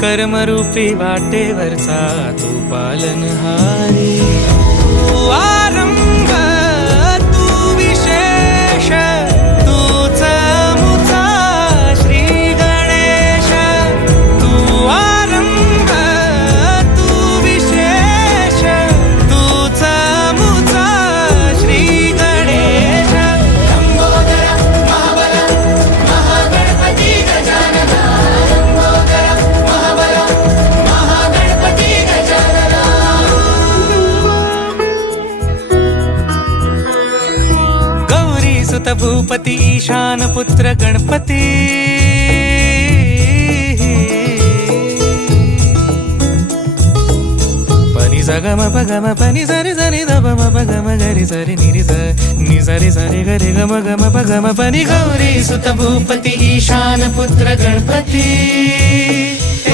कर्मरूपी वाटेवरचा तू पालनहारी, तू आरंभ तू विशेष, तूच मुचा श्री गणेश, तू आरंभ तू विशेष, तूच मुचा श्री गणेश. लंबोदर महाबल महागणपती गजानना, लंबोदर महाबल महागणपती गजानना. गौरी सुत भूपती ईशान पुत्र गणपती, पनि स ग म प ग म प नि स रे स रे ध प म प ग म ग रे स रे नि रे स नि स रे स रे ग रे ग म ग म प ग म प नि. गौरी सुत भूपती ईशान पुत्र गणपती.